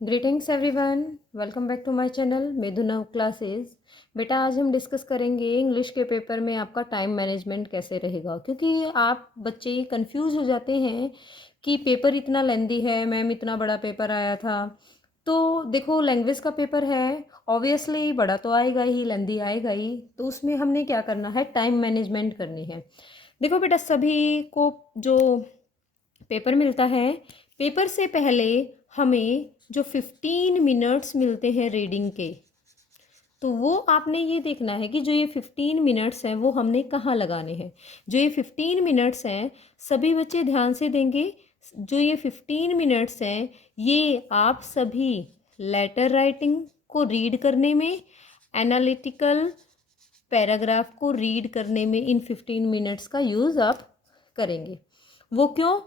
Greetings everyone, welcome back to my channel मेधुनव classes. बेटा, आज हम डिस्कस करेंगे इंग्लिश के पेपर में आपका टाइम मैनेजमेंट कैसे रहेगा, क्योंकि आप बच्चे कंफ्यूज हो जाते हैं कि पेपर इतना लेंदी है, मैम इतना बड़ा पेपर आया था। तो देखो, लैंग्वेज का पेपर है, ऑब्वियसली बड़ा तो आएगा ही, लेंदी आएगा ही। तो उसमें हमने क्या करना है, टाइम मैनेजमेंट करनी है। देखो बेटा, सभी को जो पेपर मिलता है, पेपर से पहले हमें जो 15 मिनट्स मिलते हैं रीडिंग के, तो वो आपने ये देखना है कि जो ये 15 मिनट्स हैं वो हमने कहाँ लगाने हैं। जो ये 15 मिनट्स हैं, सभी बच्चे ध्यान से देंगे। जो ये 15 मिनट्स हैं, ये आप सभी लेटर राइटिंग को रीड करने में, एनालिटिकल पैराग्राफ को रीड करने में इन 15 मिनट्स का यूज़ आप करेंगे। वो क्यों?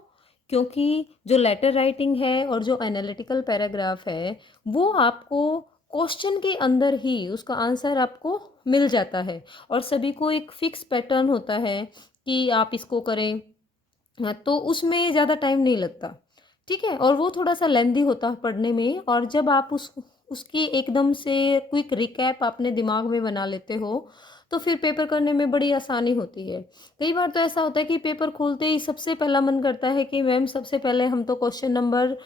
क्योंकि जो लेटर राइटिंग है और जो एनालिटिकल पैराग्राफ है, वो आपको क्वेश्चन के अंदर ही उसका आंसर आपको मिल जाता है, और सभी को एक फिक्स पैटर्न होता है कि आप इसको करें। हाँ, तो उसमें ज़्यादा टाइम नहीं लगता, ठीक है। और वो थोड़ा सा लेंदी होता है पढ़ने में, और जब आप उसकी एकदम से क्विक रिकैप अपने दिमाग में बना लेते हो, तो फिर पेपर करने में बड़ी आसानी होती है। कई बार तो ऐसा होता है कि पेपर खोलते ही सबसे पहला मन करता है कि मैम सबसे पहले हम तो क्वेश्चन नंबर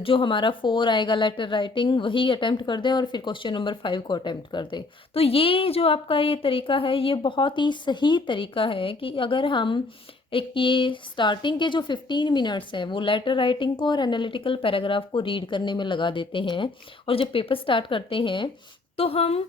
जो हमारा 4 आएगा लेटर राइटिंग, वही अटेम्प्ट कर दें, और फिर क्वेश्चन नंबर 5 को अटेम्प्ट कर दें। तो ये जो आपका ये तरीका है, ये बहुत ही सही तरीका है कि अगर हम एक ये स्टार्टिंग के जो 15 मिनट्स हैं वो लेटर राइटिंग को और एनालिटिकल पैराग्राफ को रीड करने में लगा देते हैं, और जब पेपर स्टार्ट करते हैं तो हम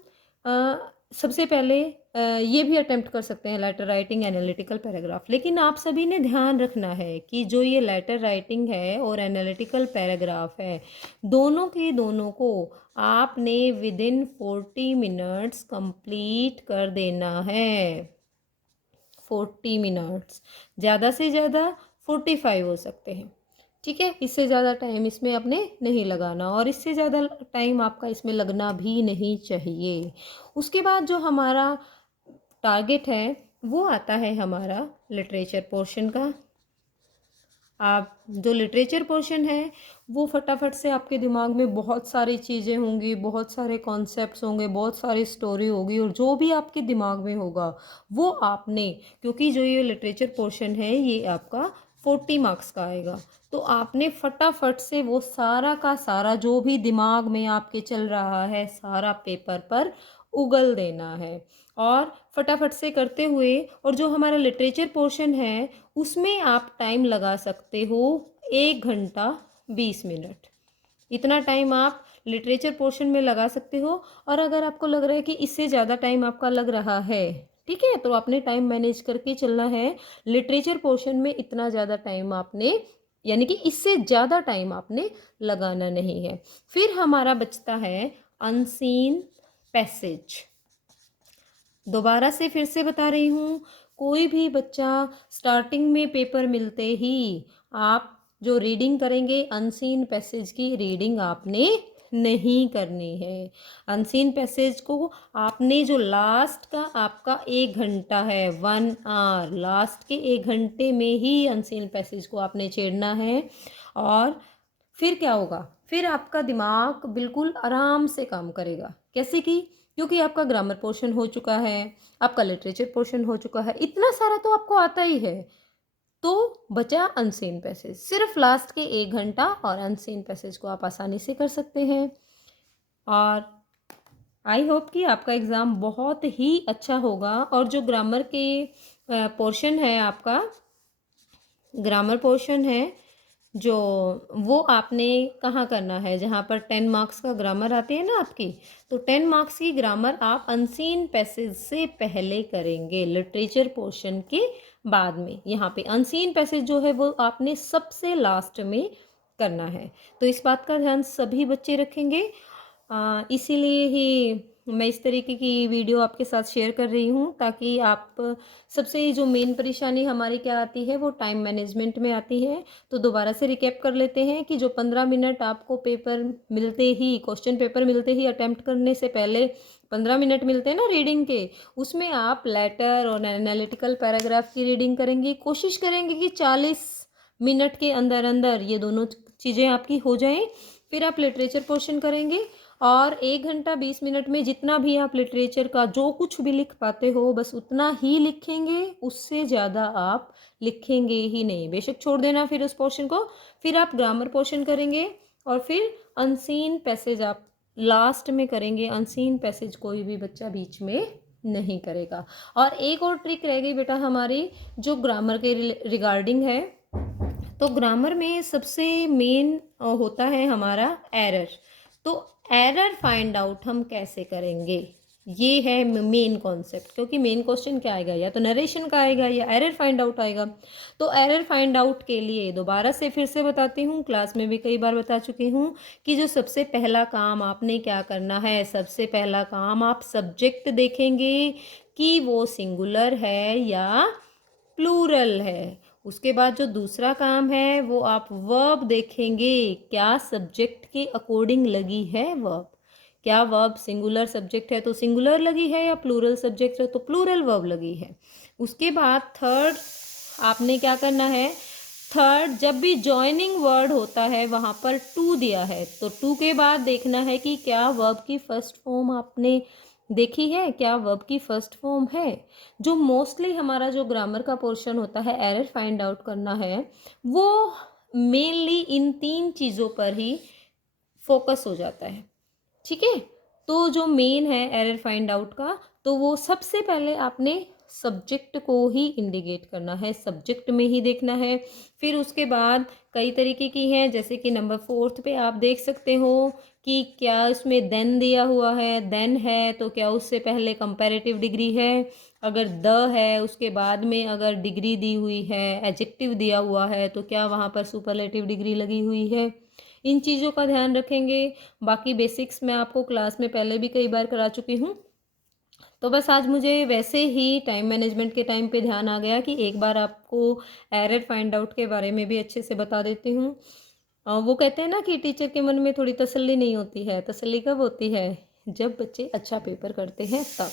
सबसे पहले ये भी अटेम्प्ट कर सकते हैं लेटर राइटिंग, एनालिटिकल पैराग्राफ। लेकिन आप सभी ने ध्यान रखना है कि जो ये लेटर राइटिंग है और एनालिटिकल पैराग्राफ है, दोनों के दोनों को आपने विद इन 40 मिनट्स कंप्लीट कर देना है। 40 मिनट्स, ज़्यादा से ज़्यादा 45 हो सकते हैं, ठीक है। इससे ज़्यादा टाइम इसमें आपने नहीं लगाना, और इससे ज़्यादा टाइम आपका इसमें लगना भी नहीं चाहिए। उसके बाद जो हमारा टारगेट है वो आता है हमारा लिटरेचर पोर्शन का। आप जो लिटरेचर पोर्शन है वो फटाफट से आपके दिमाग में बहुत सारी चीज़ें होंगी, बहुत सारे कॉन्सेप्ट्स होंगे, बहुत सारी स्टोरी होगी, और जो भी आपके दिमाग में होगा वो आपने, क्योंकि जो ये लिटरेचर पोर्शन है ये आपका 40 मार्क्स का आएगा, तो आपने फटाफट से वो सारा का सारा जो भी दिमाग में आपके चल रहा है सारा पेपर पर उगल देना है। और फटाफट से करते हुए, और जो हमारा लिटरेचर पोर्शन है उसमें आप टाइम लगा सकते हो 1 घंटा 20 मिनट। इतना टाइम आप लिटरेचर पोर्शन में लगा सकते हो। और अगर आपको लग रहा है कि इससे ज़्यादा टाइम आपका लग रहा है, ठीक है, तो आपने टाइम मैनेज करके चलना है। लिटरेचर पोर्शन में इतना ज़्यादा टाइम आपने, यानी कि इससे ज़्यादा टाइम आपने लगाना नहीं है। फिर हमारा बचता है अनसीन पैसेज। दोबारा से फिर से बता रही हूँ, कोई भी बच्चा स्टार्टिंग में पेपर मिलते ही आप जो रीडिंग करेंगे, अनसीन पैसेज की रीडिंग आपने नहीं करनी है। अनसीन पैसेज को आपने, जो लास्ट का आपका 1 घंटा है, 1 आवर, लास्ट के 1 घंटे में ही अनसीन पैसेज को आपने छेड़ना है। और फिर क्या होगा, फिर आपका दिमाग बिल्कुल आराम से काम करेगा। कैसे कि, क्योंकि आपका ग्रामर पोर्शन हो चुका है, आपका लिटरेचर पोर्शन हो चुका है, इतना सारा तो आपको आता ही है। तो बचा अनसीन पैसेज, सिर्फ लास्ट के 1 घंटा और अनसीन पैसेज को आप आसानी से कर सकते हैं। और आई होप कि आपका एग्ज़ाम बहुत ही अच्छा होगा। और जो ग्रामर के पोर्शन है, आपका ग्रामर पोर्शन है जो, वो आपने कहाँ करना है, जहाँ पर 10 मार्क्स का ग्रामर आती है ना आपकी, तो 10 मार्क्स की ग्रामर आप अनसीन पैसेज से पहले करेंगे, लिटरेचर पोर्शन के बाद में। यहाँ पे अनसीन पैसेज जो है वो आपने सबसे लास्ट में करना है। तो इस बात का ध्यान सभी बच्चे रखेंगे। इसीलिए ही मैं इस तरीके की वीडियो आपके साथ शेयर कर रही हूँ, ताकि आप, सबसे जो मेन परेशानी हमारी क्या आती है वो टाइम मैनेजमेंट में आती है। तो दोबारा से रिकैप कर लेते हैं कि जो 15 मिनट आपको पेपर मिलते ही, क्वेश्चन पेपर मिलते ही अटैम्प्ट करने से पहले 15 मिनट मिलते हैं ना रीडिंग के, उसमें आप लेटर और एनालिटिकल पैराग्राफ की रीडिंग करेंगे। कोशिश करेंगे कि 40 मिनट के अंदर अंदर ये दोनों चीज़ें आपकी हो जाएं। फिर आप लिटरेचर पोर्शन करेंगे और 1 घंटा 20 मिनट में जितना भी आप लिटरेचर का जो कुछ भी लिख पाते हो बस उतना ही लिखेंगे, उससे ज़्यादा आप लिखेंगे ही नहीं। बेशक छोड़ देना फिर उस पोर्शन को। फिर आप ग्रामर पोर्शन करेंगे और फिर अनसीन पैसेज आप लास्ट में करेंगे। अनसीन पैसेज कोई भी बच्चा बीच में नहीं करेगा। और एक और ट्रिक रह गई बेटा हमारी जो ग्रामर के रिगार्डिंग है। तो ग्रामर में सबसे मेन होता है हमारा एरर। तो एरर फाइंड आउट हम कैसे करेंगे, ये है मेन कॉन्सेप्ट। क्योंकि मेन क्वेश्चन क्या आएगा, या तो नरेशन का आएगा या एरर फाइंड आउट आएगा। तो एरर फाइंड आउट के लिए दोबारा से फिर से बताती हूँ, क्लास में भी कई बार बता चुकी हूँ कि जो सबसे पहला काम आपने क्या करना है, सबसे पहला काम आप सब्जेक्ट देखेंगे कि वो सिंगुलर है या प्लूरल है। उसके बाद जो दूसरा काम है वो आप वर्ब देखेंगे, क्या सब्जेक्ट के अकॉर्डिंग लगी है वर्ब। क्या वर्ब सिंगुलर सब्जेक्ट है तो सिंगुलर लगी है, या प्लूरल सब्जेक्ट है तो प्लूरल वर्ब लगी है। उसके बाद थर्ड आपने क्या करना है, थर्ड जब भी जॉइनिंग वर्ड होता है वहाँ पर टू दिया है तो टू के बाद देखना है कि क्या वर्ब की फर्स्ट फॉर्म आपने देखी है, क्या वर्ब की फर्स्ट फॉर्म है। जो मोस्टली हमारा जो ग्रामर का पोर्शन होता है एरर फाइंड आउट करना है, वो मेनली इन 3 चीज़ों पर ही फोकस हो जाता है। ठीक है, तो जो मेन है एरर फाइंड आउट का, तो वो सबसे पहले आपने सब्जेक्ट को ही इंडिकेट करना है, सब्जेक्ट में ही देखना है। फिर उसके बाद कई तरीके की हैं, जैसे कि नंबर 4 पे आप देख सकते हो कि क्या इसमें देन दिया हुआ है, देन है तो क्या उससे पहले कंपैरेटिव डिग्री है। अगर द है उसके बाद में अगर डिग्री दी हुई है, एडजेक्टिव दिया हुआ है, तो क्या वहाँ पर सुपरलेटिव डिग्री लगी हुई है। इन चीज़ों का ध्यान रखेंगे। बाकी बेसिक्स मैं आपको क्लास में पहले भी कई बार करा चुकी हूँ। तो बस आज मुझे वैसे ही टाइम मैनेजमेंट के टाइम पे ध्यान आ गया कि एक बार आपको एरर फाइंड आउट के बारे में भी अच्छे से बता देती हूँ। वो कहते हैं ना कि टीचर के मन में थोड़ी तसल्ली नहीं होती है। तसल्ली कब होती है, जब बच्चे अच्छा पेपर करते हैं तब।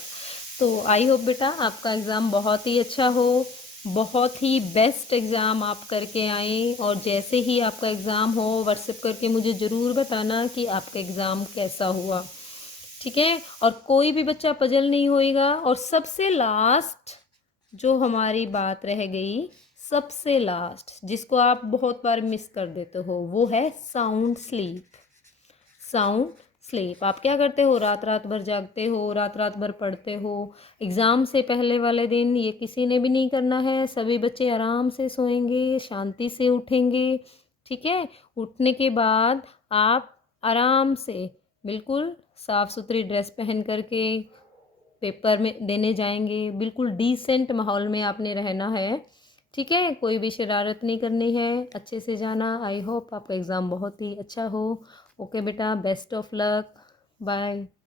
तो आई होप बेटा आपका एग्ज़ाम बहुत ही अच्छा हो, बहुत ही बेस्ट एग्ज़ाम आप करके आएँ। और जैसे ही आपका एग्ज़ाम हो व्हाट्सएप करके मुझे ज़रूर बताना कि आपका एग्ज़ाम कैसा हुआ। ठीक है, और कोई भी बच्चा पजल नहीं होएगा। और सबसे लास्ट जो हमारी बात रह गई, सबसे लास्ट जिसको आप बहुत बार मिस कर देते हो, वो है साउंड स्लीप। साउंड स्लीप आप क्या करते हो, रात रात भर जागते हो, रात रात भर पढ़ते हो। एग्ज़ाम से पहले वाले दिन ये किसी ने भी नहीं करना है। सभी बच्चे आराम से सोएंगे, शांति से उठेंगे। ठीक है, उठने के बाद आप आराम से बिल्कुल साफ़ सुथरी ड्रेस पहन करके पेपर में देने जाएंगे। बिल्कुल डिसेंट माहौल में आपने रहना है। ठीक है, कोई भी शरारत नहीं करनी है, अच्छे से जाना। आई होप आपका एग्ज़ाम बहुत ही अच्छा हो। ओके बेटा, बेस्ट ऑफ लक, बाय।